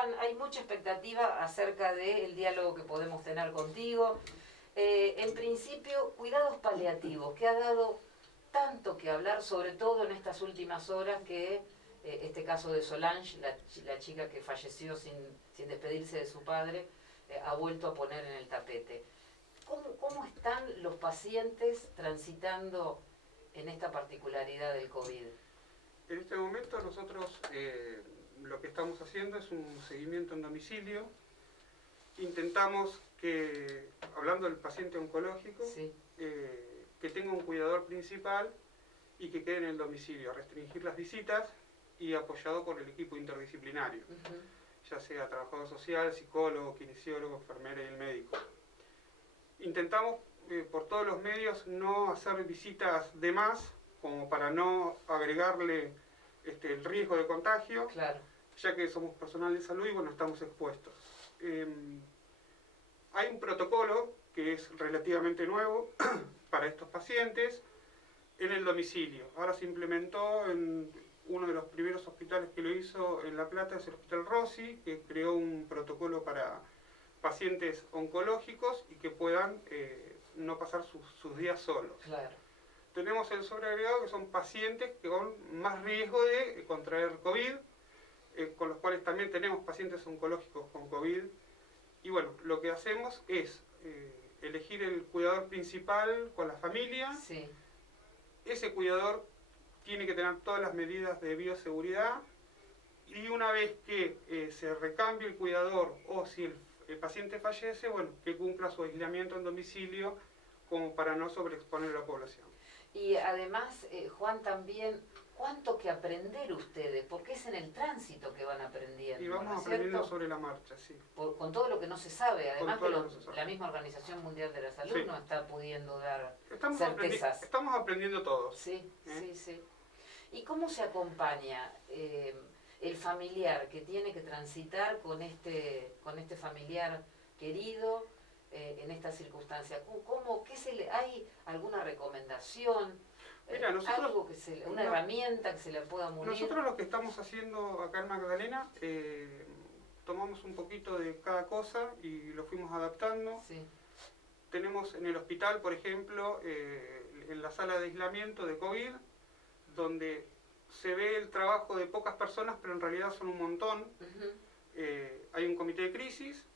Juan, hay mucha expectativa acerca del diálogo que podemos tener contigo. En principio, cuidados paliativos, que ha dado tanto que hablar, sobre todo en estas últimas horas, que este caso de Solange, la chica que falleció sin despedirse de su padre, ha vuelto a poner en el tapete. ¿Cómo están los pacientes transitando en esta particularidad del COVID? En este momento nosotros lo que estamos haciendo es un seguimiento en domicilio. Intentamos que, hablando del paciente oncológico, sí, que tenga un cuidador principal y que quede en el domicilio, restringir las visitas y apoyado por el equipo interdisciplinario, ya sea trabajador social, psicólogo, kinesiólogo, enfermera y el médico. Intentamos por todos los medios no hacer visitas de más, como para no agregarle el riesgo de contagio, claro, ya que somos personal de salud y bueno, estamos expuestos. Hay un protocolo que es relativamente nuevo para estos pacientes en el domicilio. Ahora se implementó en uno de los primeros hospitales que lo hizo en La Plata, es el Hospital Rossi, que creó un protocolo para pacientes oncológicos y que puedan no pasar sus días solos. claro. Tenemos el sobreagregado, que son pacientes con más riesgo de contraer COVID, con los cuales también tenemos pacientes oncológicos con COVID. Y bueno, lo que hacemos es elegir el cuidador principal con la familia. Sí. Ese cuidador tiene que tener todas las medidas de bioseguridad y una vez que se recambie el cuidador o si el paciente fallece, bueno, que cumpla su aislamiento en domicilio como para no sobreexponer a la población. Y además, Juan, también, ¿cuánto que aprender ustedes? Porque es en el tránsito que van aprendiendo. Y vamos ¿no aprendiendo sobre la marcha, sí. Con todo lo que no se sabe, además que sabe. la misma Organización Mundial de la Salud sí. no está pudiendo dar estamos certezas. Estamos aprendiendo todos. Sí, sí, sí. ¿Y cómo se acompaña el familiar que tiene que transitar con este familiar querido en esta circunstancia? ¿Hay alguna recomendación? Mira, algo una herramienta que se le pueda munir. Nosotros lo que estamos haciendo acá en Magdalena, tomamos un poquito de cada cosa y lo fuimos adaptando. Sí. Tenemos en el hospital, por ejemplo, en la sala de aislamiento de COVID, donde se ve el trabajo de pocas personas, pero en realidad son un montón. Hay un comité de crisis.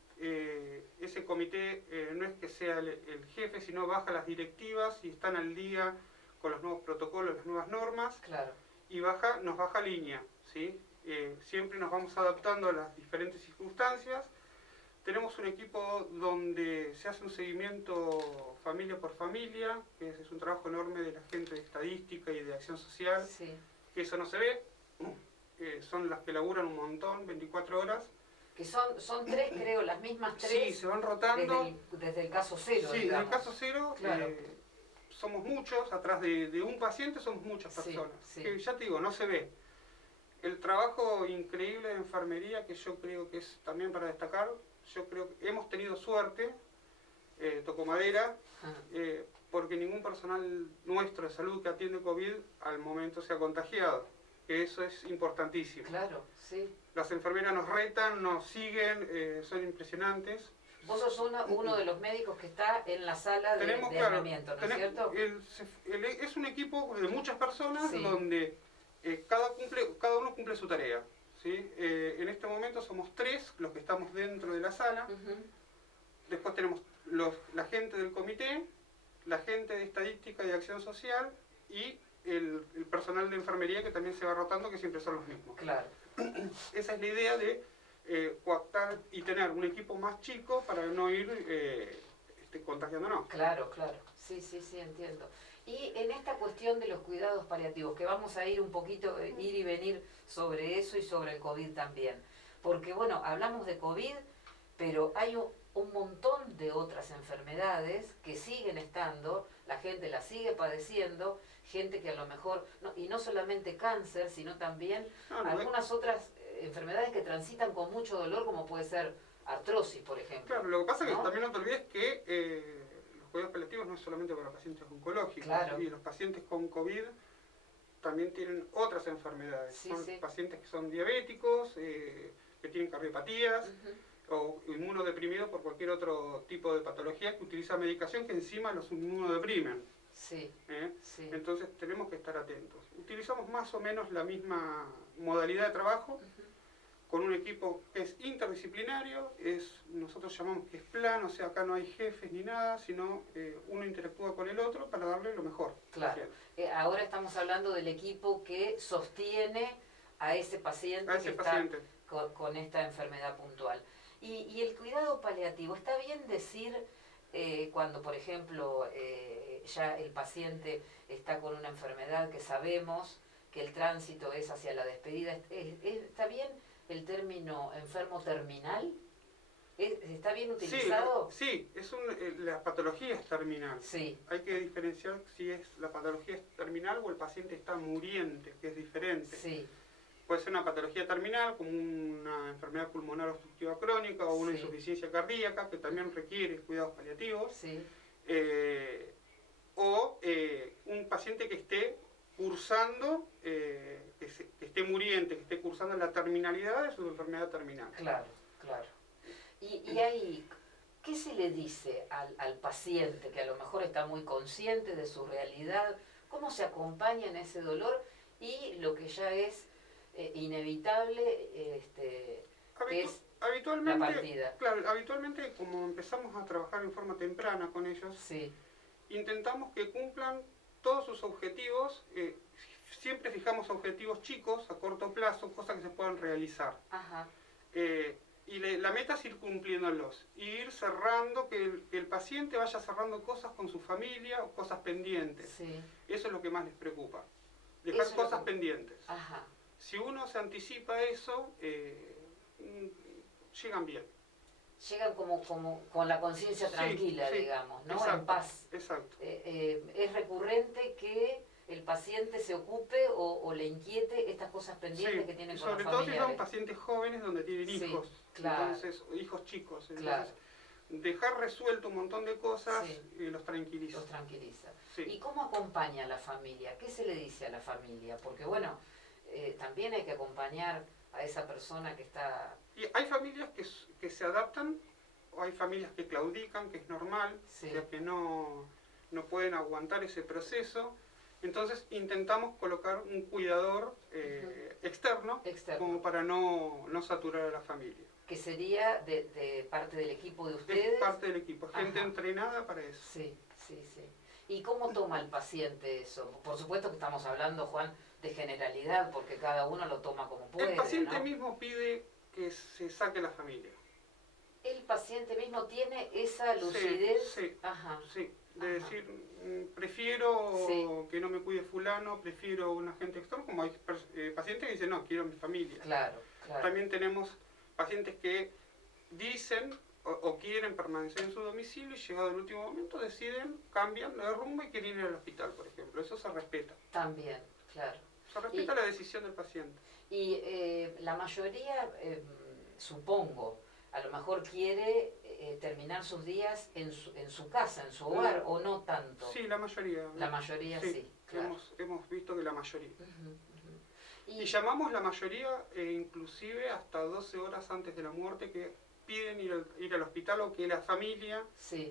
Ese comité no es que sea el jefe, sino baja las directivas y están al día con los nuevos protocolos, las nuevas normas, claro. Y nos baja línea, ¿sí? Siempre nos vamos adaptando a las diferentes circunstancias. Tenemos un equipo donde se hace un seguimiento familia por familia, que es un trabajo enorme de la gente de estadística y de acción social, sí. Que eso no se ve, son las que laburan un montón, 24 horas. Que son tres, creo, las mismas tres. Sí, se van rotando. Desde el caso cero, sí, digamos. desde el caso cero, claro. Somos muchos, atrás de un paciente somos muchas personas. Sí, sí. Que ya te digo, no se ve. El trabajo increíble de enfermería, que yo creo que es también para destacar, yo creo que hemos tenido suerte, toco madera, porque ningún personal nuestro de salud que atiende COVID al momento se ha contagiado. Eso es importantísimo. Claro, sí. Las enfermeras nos retan, nos siguen, son impresionantes. Vos sos uno de los médicos que está en la sala de aislamiento, ¿no es cierto? Es un equipo de muchas personas, sí. Donde cada uno cumple su tarea, ¿sí? En este momento somos 3 los que estamos dentro de la sala. Después tenemos la gente del comité, la gente de estadística y de acción social y el personal de enfermería, que también se va rotando, que siempre son los mismos. Claro. Esa es la idea de coactar y tener un equipo más chico para no ir contagiándonos. Claro, claro. Sí, sí, sí, entiendo. Y en esta cuestión de los cuidados paliativos, que vamos a ir un poquito, ir y venir sobre eso y sobre el COVID también. Porque, bueno, hablamos de COVID, pero hay un montón de otras enfermedades que siguen estando, la gente las sigue padeciendo, gente que a lo mejor, y no solamente cáncer, sino también algunas otras enfermedades que transitan con mucho dolor, como puede ser artrosis, por ejemplo. Claro, lo que pasa es que también no te olvides que los cuidados paliativos no es solamente para pacientes oncológicos, claro. Y los pacientes con COVID también tienen otras enfermedades. Sí, son sí. pacientes que son diabéticos, que tienen cardiopatías o inmunodeprimidos por cualquier otro tipo de patología que utiliza medicación que encima los inmunodeprimen. Sí, sí. Entonces tenemos que estar atentos. Utilizamos más o menos la misma modalidad de trabajo con un equipo que es interdisciplinario, nosotros llamamos que es plano, o sea, acá no hay jefes ni nada, sino uno interactúa con el otro para darle lo mejor. Claro. Ahora estamos hablando del equipo que sostiene a ese paciente que está con esta enfermedad puntual. Y el cuidado paliativo, ¿está bien decir cuando, por ejemplo, ya el paciente está con una enfermedad que sabemos que el tránsito es hacia la despedida, ¿está bien el término enfermo terminal? ¿Está bien utilizado? Sí, la patología es terminal. Sí. Hay que diferenciar si la patología es terminal o el paciente está muriente, que es diferente. Sí. Puede ser una patología terminal, como una enfermedad pulmonar obstructiva crónica o una insuficiencia cardíaca, que también requiere cuidados paliativos. Sí. O un paciente que esté cursando, que esté muriente, que esté cursando la terminalidad de su enfermedad terminal. Claro, claro. Y ahí, ¿qué se le dice al paciente que a lo mejor está muy consciente de su realidad? ¿Cómo se acompaña en ese dolor? Y lo que ya es inevitable, que es la partida. Claro, habitualmente, como empezamos a trabajar en forma temprana con ellos, intentamos que cumplan todos sus objetivos. Siempre fijamos objetivos chicos, a corto plazo, cosas que se puedan realizar. Ajá. Y la meta es ir cumpliéndolos, y ir cerrando, que el paciente vaya cerrando cosas con su familia o cosas pendientes. Sí. Eso es lo que más les preocupa, dejar cosas pendientes. Ajá. Si uno se anticipa eso, llegan bien. Llegan como con la conciencia tranquila, digamos, ¿no? Exacto, en paz. Exacto. Es recurrente que el paciente se ocupe o le inquiete estas cosas pendientes que tienen con los familiares. Sobre todo si son pacientes jóvenes donde tienen hijos, claro. Entonces, hijos chicos. Entonces, claro. Dejar resuelto un montón de cosas los tranquiliza. Los tranquiliza. ¿Y cómo acompaña a la familia? ¿Qué se le dice a la familia? Porque bueno, también hay que acompañar a esa persona que está... Y hay familias que se adaptan, o hay familias que claudican, que es normal, o sea, que no pueden aguantar ese proceso. Entonces intentamos colocar un cuidador externo, como para no saturar a la familia. ¿Que sería de parte del equipo de ustedes? Es parte del equipo, gente entrenada para eso. Sí. ¿Y cómo toma el paciente eso? Por supuesto que estamos hablando, Juan, de generalidad, porque cada uno lo toma como puede. El paciente mismo pide que se saque la familia. ¿El paciente mismo tiene esa lucidez? Sí. De decir, prefiero que no me cuide fulano, prefiero un agente externo, como hay pacientes que dicen, no, quiero mi familia. Claro. También tenemos pacientes que dicen o quieren permanecer en su domicilio y llegado el último momento deciden, cambian de rumbo y quieren ir al hospital, por ejemplo. Eso se respeta. También, claro. Se respeta la decisión del paciente. Y la mayoría, supongo, a lo mejor quiere terminar sus días en su casa, en su hogar, o no tanto. Sí, la mayoría. La mayoría sí, claro. Hemos visto que la mayoría. Y llamamos la mayoría, inclusive hasta 12 horas antes de la muerte, que piden ir al hospital, o que la familia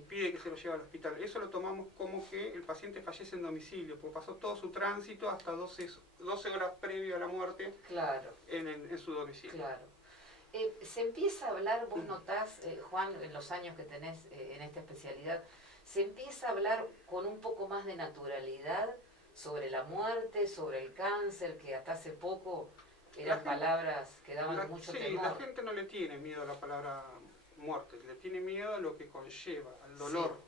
pide que se lo lleve al hospital. Eso lo tomamos como que el paciente fallece en domicilio, porque pasó todo su tránsito hasta 12 horas previo a la muerte en su domicilio. Claro. Se empieza a hablar, vos notás, Juan, en los años que tenés en esta especialidad, se empieza a hablar con un poco más de naturalidad sobre la muerte, sobre el cáncer, que hasta hace poco eran palabras que daban mucho temor. La gente no le tiene miedo a la palabra muerte, le tiene miedo a lo que conlleva, al dolor,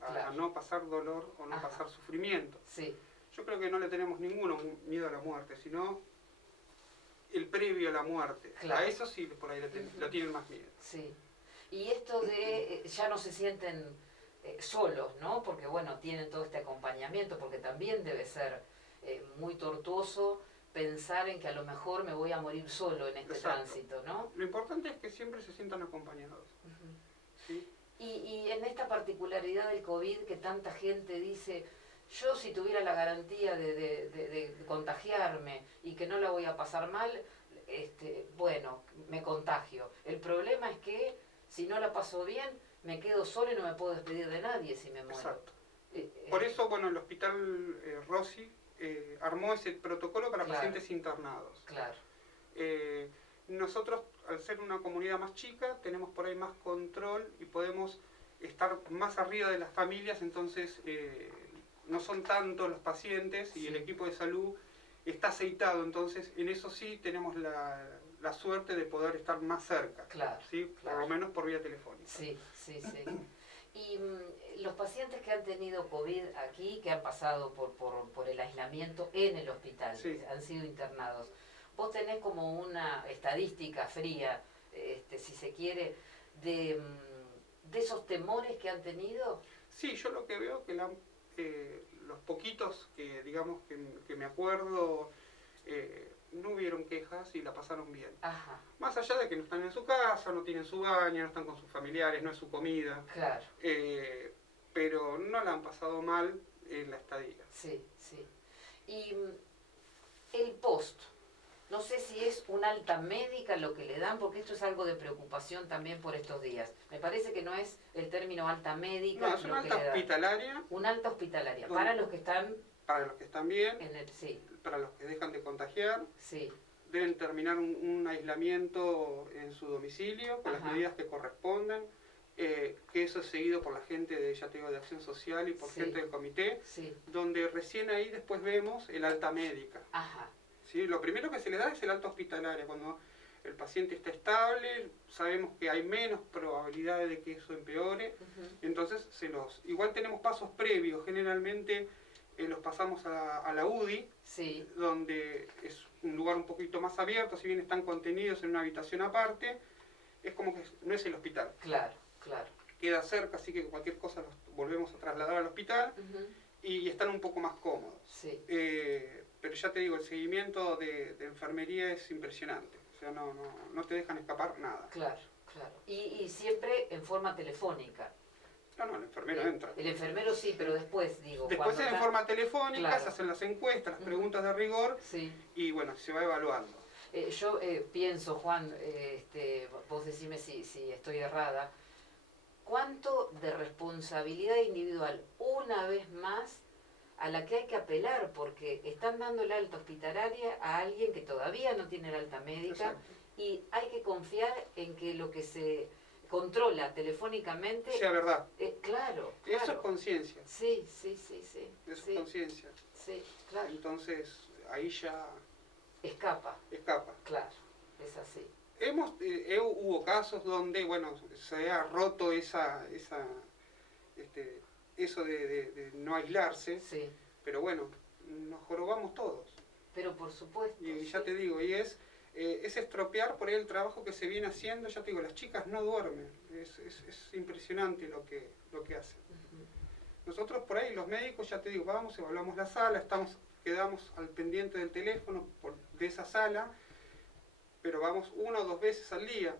a no pasar dolor o no pasar sufrimiento. Yo creo que no le tenemos ninguno miedo a la muerte, sino el previo a la muerte. A eso sí, por ahí lo tienen más miedo. Sí. Y esto de ya no se sienten solos, ¿no? Porque bueno, tienen todo este acompañamiento, porque también debe ser muy tortuoso pensar en que a lo mejor me voy a morir solo en este tránsito, ¿no? Lo importante es que siempre se sientan acompañados. ¿Sí? Y en esta particularidad del COVID, que tanta gente dice, yo si tuviera la garantía de contagiarme y que no la voy a pasar mal, bueno, me contagio. El problema es que si no la paso bien, me quedo sola y no me puedo despedir de nadie si me muero. Exacto. Por eso, bueno, el hospital Rossi armó ese protocolo para pacientes internados. Claro. Nosotros, al ser una comunidad más chica, tenemos por ahí más control y podemos estar más arriba de las familias, entonces no son tantos los pacientes y el equipo de salud está aceitado, entonces en eso sí tenemos la suerte de poder estar más cerca, claro, ¿sí? Claro. Por lo menos por vía telefónica. Sí. Y los pacientes que han tenido COVID aquí, que han pasado por el aislamiento en el hospital, han sido internados, vos tenés como una estadística fría, si se quiere, de esos temores que han tenido. Sí, yo lo que veo que los poquitos que digamos que me acuerdo no hubieron quejas y la pasaron bien. Ajá. Más allá de que no están en su casa, no tienen su baño, no están con sus familiares, no es su comida. Claro. Pero no la han pasado mal en la estadía. Sí. Y el post, no sé si es una alta médica lo que le dan, porque esto es algo de preocupación también por estos días. Me parece que no es el término alta médica. No, es una alta hospitalaria. Una alta hospitalaria, para los que están... Para los que están bien, sí. Para los que dejan de contagiar. Sí. Deben terminar un aislamiento en su domicilio, con las medidas que correspondan. Que eso es seguido por la gente de, ya te digo, de Acción Social y por gente del comité, donde recién ahí después vemos el alta médica. Ajá. ¿Sí? Lo primero que se le da es el alta hospitalaria. Cuando el paciente está estable, sabemos que hay menos probabilidades de que eso empeore, entonces igual tenemos pasos previos, generalmente los pasamos a la UDI, donde es un lugar un poquito más abierto, si bien están contenidos en una habitación aparte, es como que no es el hospital. Claro. Queda cerca, así que cualquier cosa los volvemos a trasladar al hospital y están un poco más cómodos. Sí. Pero ya te digo, el seguimiento de enfermería es impresionante. O sea, no te dejan escapar nada. Claro. Y siempre en forma telefónica. No, el enfermero entra. El enfermero sí, pero después, digo... Después en forma telefónica, se hacen las encuestas, las preguntas de rigor, y bueno, se va evaluando. Yo pienso, Juan, vos decime si estoy errada, ¿cuánto de responsabilidad individual, una vez más, a la que hay que apelar? Porque están dando el alta hospitalaria a alguien que todavía no tiene el alta médica. Exacto. Y hay que confiar en que lo que se controla telefónicamente... sea verdad. Claro. Eso es conciencia. Sí. Eso es conciencia. Sí, claro. Entonces, ahí ya... Escapa. Claro, es así. Hubo casos donde, bueno, se ha roto eso de no aislarse, pero bueno, nos jorobamos todos. Pero por supuesto. Y ya te digo, y es estropear por ahí el trabajo que se viene haciendo. Ya te digo, las chicas no duermen, es impresionante lo que hacen. Nosotros por ahí, los médicos, ya te digo, vamos, evaluamos la sala, quedamos al pendiente del teléfono de esa sala, pero vamos 1 o 2 veces al día.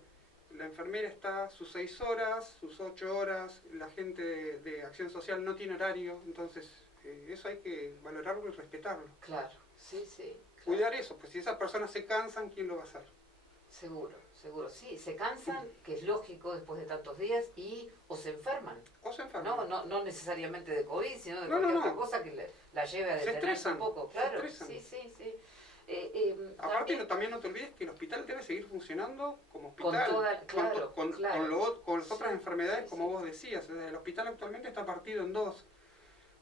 La enfermera está sus 6 horas, sus 8 horas, la gente de Acción Social no tiene horario, entonces eso hay que valorarlo y respetarlo. Claro, sí. Claro. Cuidar eso, pues si esas personas se cansan, ¿quién lo va a hacer? Seguro, sí, se cansan, que es lógico después de tantos días, o se enferman. No necesariamente de COVID, sino de cualquier otra cosa que la lleve a detenerse un poco. Claro, sí. Aparte, también no te olvides que el hospital debe seguir funcionando como hospital, con las otras enfermedades, como vos decías. El hospital actualmente está partido en 2.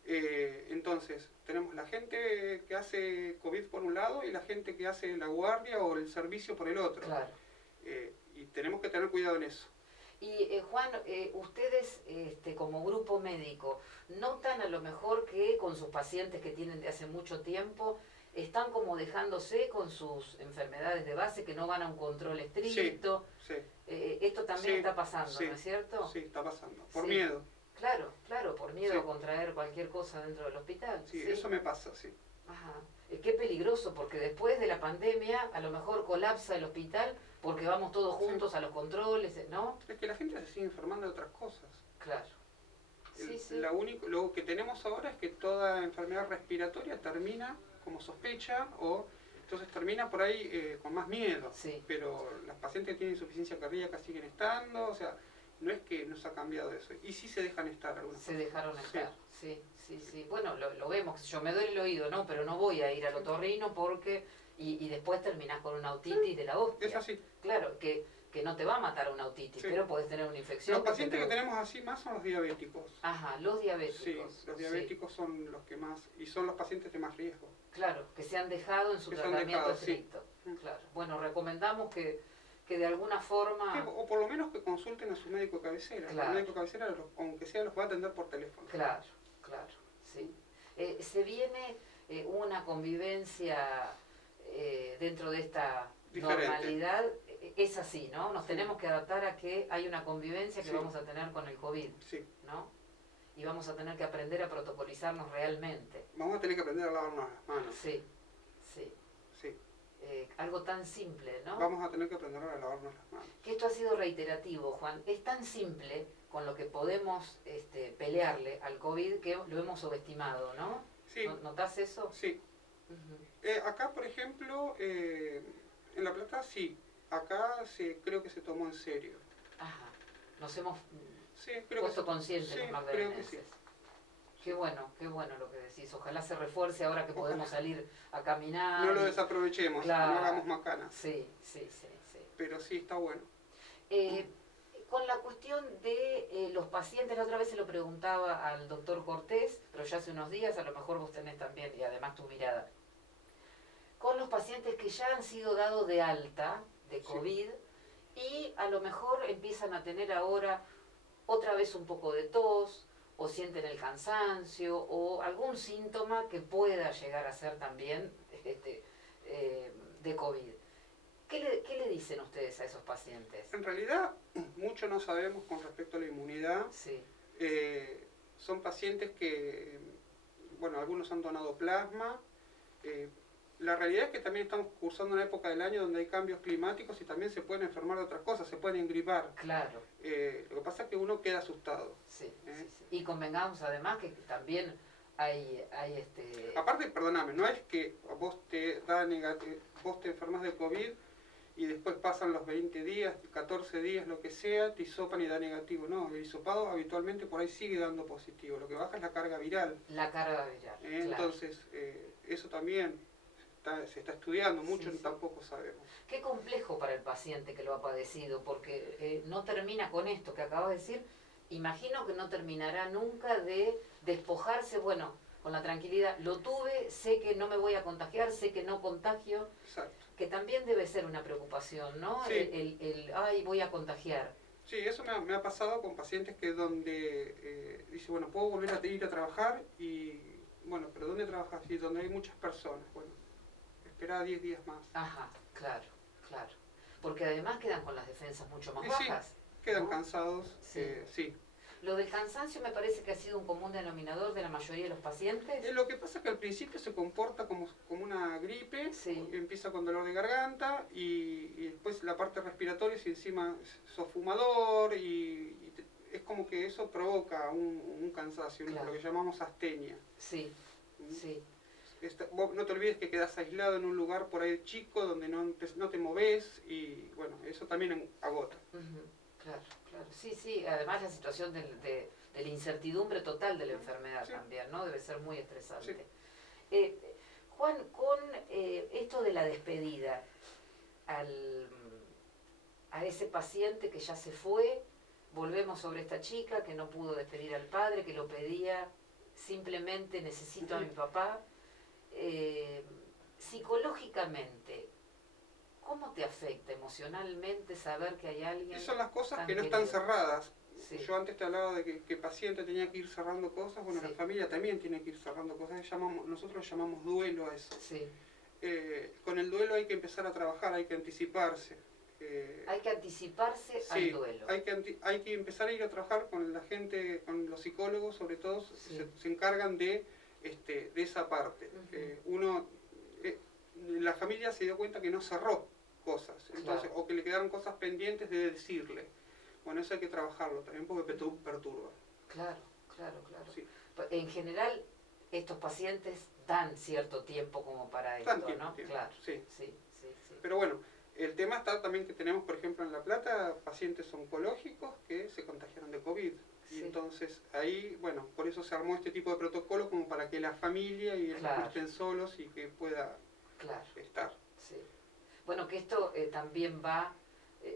Entonces, tenemos la gente que hace COVID por un lado y la gente que hace la guardia o el servicio por el otro. Claro. Y tenemos que tener cuidado en eso. Y Juan, ustedes como grupo médico, ¿notan a lo mejor que con sus pacientes que tienen de hace mucho tiempo, están como dejándose con sus enfermedades de base, que no van a un control estricto? Sí. Esto también está pasando, ¿no es cierto? Sí, está pasando. Por miedo. Claro, por miedo a contraer cualquier cosa dentro del hospital. Sí, eso me pasa, sí. Ajá. Qué peligroso, porque después de la pandemia a lo mejor colapsa el hospital porque vamos todos juntos a los controles, ¿no? Es que la gente se sigue enfermando de otras cosas. Claro. Lo que tenemos ahora es que toda enfermedad respiratoria termina como sospecha o Entonces termina por ahí con más miedo. Sí. Pero las pacientes que tienen insuficiencia cardíaca siguen estando, o sea, no es que nos ha cambiado eso. Y sí se dejan estar algunas Se personas. dejaron estar, sí. Bueno, lo vemos, yo me duele el oído, ¿no? Pero no voy a ir al otorrino porque... Y después terminás con una otitis de la hostia. Es así. Claro, que no te va a matar una otitis, pero podés tener una infección. Los pacientes que tenemos así más son los diabéticos. Ajá, los diabéticos. Sí, los diabéticos son los que más, y son los pacientes de más riesgo. Claro, que se han dejado en su tratamiento estricto. Claro. Bueno, recomendamos que de alguna forma... o por lo menos que consulten a su médico de cabecera. Claro. El médico de cabecera, aunque sea, los va a atender por teléfono. Claro, sí. Se viene una convivencia dentro de esta normalidad. Es así, ¿no? Nos tenemos que adaptar a que hay una convivencia que vamos a tener con el COVID, ¿no? Y vamos a tener que aprender a protocolizarnos realmente. Vamos a tener que aprender a lavarnos las manos. Sí. Algo tan simple, ¿no? Vamos a tener que aprender a lavarnos las manos. Que esto ha sido reiterativo, Juan. Es tan simple con lo que podemos pelearle al COVID que lo hemos subestimado, ¿no? Sí. ¿Notás eso? Sí. Acá, por ejemplo, en La Plata sí. Acá creo que se tomó en serio. Ajá. Nos hemos puesto conscientes los magdalenenses. Qué bueno lo que decís. Ojalá se refuerce ahora que podemos salir a caminar. No lo desaprovechemos, no hagamos macanas. Sí. Pero sí, está bueno. Con la cuestión de los pacientes, la otra vez se lo preguntaba al doctor Cortés, pero ya hace unos días, a lo mejor vos tenés también, y además tu mirada. Con los pacientes que ya han sido dados de alta de COVID y a lo mejor empiezan a tener ahora otra vez un poco de tos, o sienten el cansancio, o algún síntoma que pueda llegar a ser también de COVID. ¿Qué le dicen ustedes a esos pacientes? En realidad, mucho no sabemos con respecto a la inmunidad. Sí. Son pacientes que, bueno, algunos han donado plasma. La realidad es que también estamos cursando una época del año donde hay cambios climáticos y también se pueden enfermar de otras cosas, se pueden engripar. Claro. Lo que pasa es que uno queda asustado. Sí. Y convengamos además que también hay Aparte, perdóname, no es que vos te enfermas de COVID y después pasan los 20 días, 14 días, lo que sea, te hisopan y da negativo. No, el hisopado habitualmente por ahí sigue dando positivo. Lo que baja es la carga viral. La carga viral, claro. Entonces, eso también se está estudiando, mucho tampoco sabemos. Qué complejo para el paciente que lo ha padecido, porque no termina con esto que acabas de decir. Imagino que no terminará nunca de despojarse, bueno, con la tranquilidad, lo tuve, sé que no me voy a contagiar, sé que no contagio. Exacto. Que también debe ser una preocupación, ¿no? Sí. Ay, voy a contagiar. Sí, eso me ha pasado con pacientes que donde dice, bueno, puedo volver a ir a trabajar y, bueno, pero ¿dónde trabajas? Sí, donde hay muchas personas. Bueno, espera 10 días más. Ajá, claro. Porque además quedan con las defensas mucho más bajas. Sí, quedan ¿no? cansados, sí. Lo del cansancio me parece que ha sido un común denominador de la mayoría de los pacientes. Lo que pasa es que al principio se comporta como una gripe, empieza con dolor de garganta y después la parte respiratoria, si encima sos fumador y es como que eso provoca un cansancio, lo que llamamos astenia. Sí. Vos no te olvides que quedás aislado en un lugar por ahí chico donde no te movés y bueno, eso también agota. Claro. Sí, además la situación de la incertidumbre total de la enfermedad también, ¿no? Debe ser muy estresante. Sí. Juan, con esto de la despedida a ese paciente que ya se fue, volvemos sobre esta chica que no pudo despedir al padre, que lo pedía, simplemente necesito a mi papá. Psicológicamente, ¿cómo te afecta emocionalmente saber que hay alguien? Son las cosas que no están cerradas. Sí. Yo antes te hablaba de que el paciente tenía que ir cerrando cosas, bueno, la familia también tiene que ir cerrando cosas, nosotros llamamos duelo a eso. Sí. Con el duelo hay que empezar a trabajar, hay que anticiparse. Hay que anticiparse al duelo. Hay que empezar a ir a trabajar con la gente, con los psicólogos sobre todo, se encargan de esa parte. La familia se dio cuenta que no cerró cosas, entonces, o que le quedaron cosas pendientes de decirle. Bueno, eso hay que trabajarlo también porque perturba. Claro. Sí. En general, estos pacientes dan cierto tiempo como para esto, ¿no? Tiempo, Claro, sí. sí, sí, sí. Pero bueno, el tema está también que tenemos, por ejemplo, en La Plata, pacientes oncológicos que se contagiaron de COVID. Y Sí. entonces ahí, bueno, por eso se armó este tipo de protocolo como para que la familia y el Claro. no estén solos y que pueda Claro, estar. sí. Bueno, que esto también va,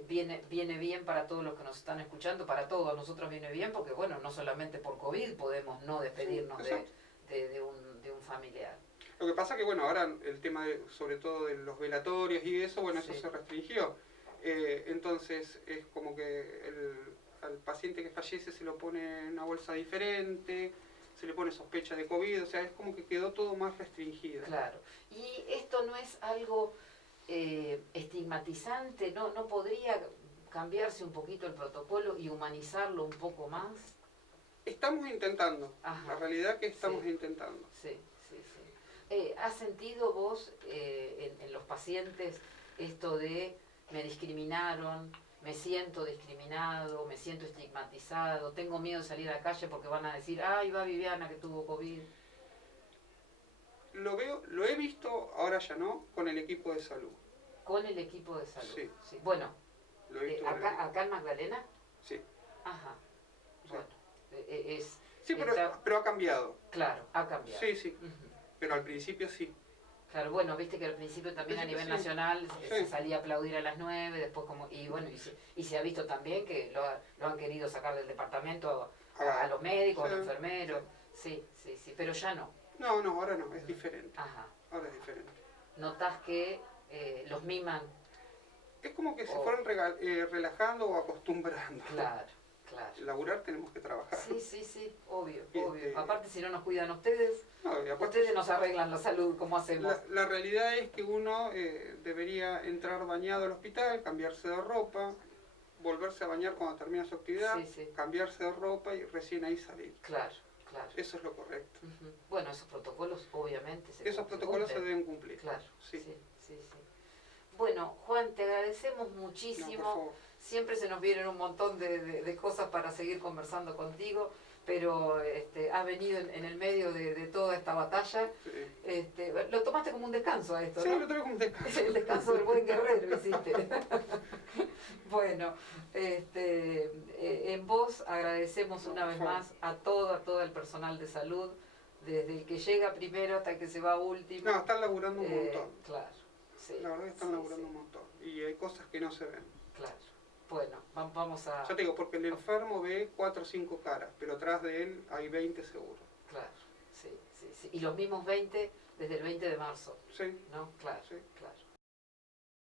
viene bien para todos los que nos están escuchando, para todos nosotros viene bien, porque bueno, no solamente por COVID podemos no despedirnos Sí, de un familiar. Lo que pasa que, bueno, ahora el tema, sobre todo de los velatorios y eso, bueno, eso Sí. se restringió. Entonces es como que al paciente que fallece se lo pone en una bolsa diferente, se le pone sospecha de COVID, o sea, es como que quedó todo más restringido. Claro. Y esto no es algo estigmatizante, ¿no podría cambiarse un poquito el protocolo y humanizarlo un poco más? Estamos intentando, Ajá. la realidad que estamos Sí. intentando. Sí, sí, sí. ¿Has sentido vos en los pacientes esto de me discriminaron, me siento discriminado, me siento estigmatizado, tengo miedo de salir a la calle porque van a decir, ay, va Viviana que tuvo COVID? Lo he visto, ahora ya no, con el equipo de salud. Con el equipo de salud. Sí. Sí. Bueno, Lo he visto con el equipo. acá en Magdalena. Sí. Ajá. Sí. Bueno, Sí, pero ha cambiado. Claro, ha cambiado. Sí, sí. Ujú. Pero al principio sí. Claro, bueno, viste que al principio también a nivel Sí. nacional se Sí. salía a aplaudir a las 9, después como, y bueno, y se ha visto también que lo han querido sacar del departamento a los médicos, Sí. a los enfermeros, sí, sí, sí, pero ya no. No, ahora no, es diferente. Ajá. Ahora es diferente. Notás que los miman. Es como que se fueron relajando o acostumbrando. Claro, claro. Laburar tenemos que trabajar. Sí, sí, sí, obvio, Y obvio. Aparte si no nos cuidan ustedes, no, y aparte, ustedes nos arreglan la salud, como hacemos. la realidad es que uno debería entrar bañado al hospital, cambiarse de ropa, volverse a bañar cuando termina su actividad, Sí, sí. cambiarse de ropa y recién ahí salir. Claro, claro. Eso es lo correcto. Ujú. Bueno, esos protocolos obviamente Esos protocolos se cumplen. deben cumplir. Claro, Sí. sí, sí, sí. Bueno, Juan, te agradecemos No, muchísimo. por favor. Siempre se nos vienen un montón de cosas para seguir conversando contigo, pero has venido en el medio de toda esta batalla. Sí. Lo tomaste como un descanso a esto, Sí, ¿no? lo tengo como un descanso. El descanso del buen guerrero hiciste. Bueno, en vos agradecemos una vez más a todo el personal de salud, desde el que llega primero hasta el que se va último. No, están laburando un montón. Claro, sí. La verdad que están sí, laburando sí, un montón. Y hay cosas que no se ven. claro. Bueno, vamos a... Ya te digo, porque el enfermo ve 4 o 5 caras, pero atrás de él hay 20 seguro. Claro, sí, sí, sí. Y los mismos 20 desde el 20 de marzo, Sí, ¿no? Claro, sí. claro.